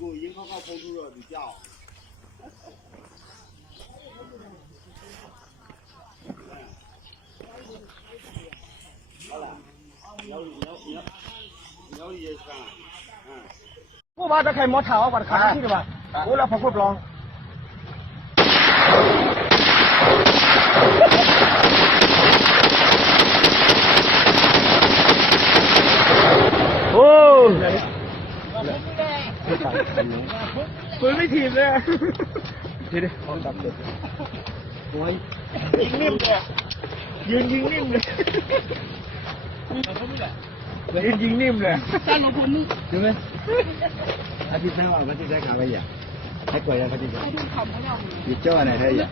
公银行跑出了的叫。好了，要一看，กูว่าจะใครมอถาวว่าขาดที่หรือเปล่าโอ้แล้วพอพูดลองโอ้ปืนไม่ถีบเลยทีเดียวดับเลยโอ้ยยิงนิ่มเลยยิงนิ่มเลยยิงนิ่มเลยตั้งลงทุนนี่ใช่ไหมอาทิตย์หน้าว่าอาทิตย์ได้ข่าวอะไรอย่างให้กว่าอาทิตย์หน้าดีเจ้าอะไรให้อย่าง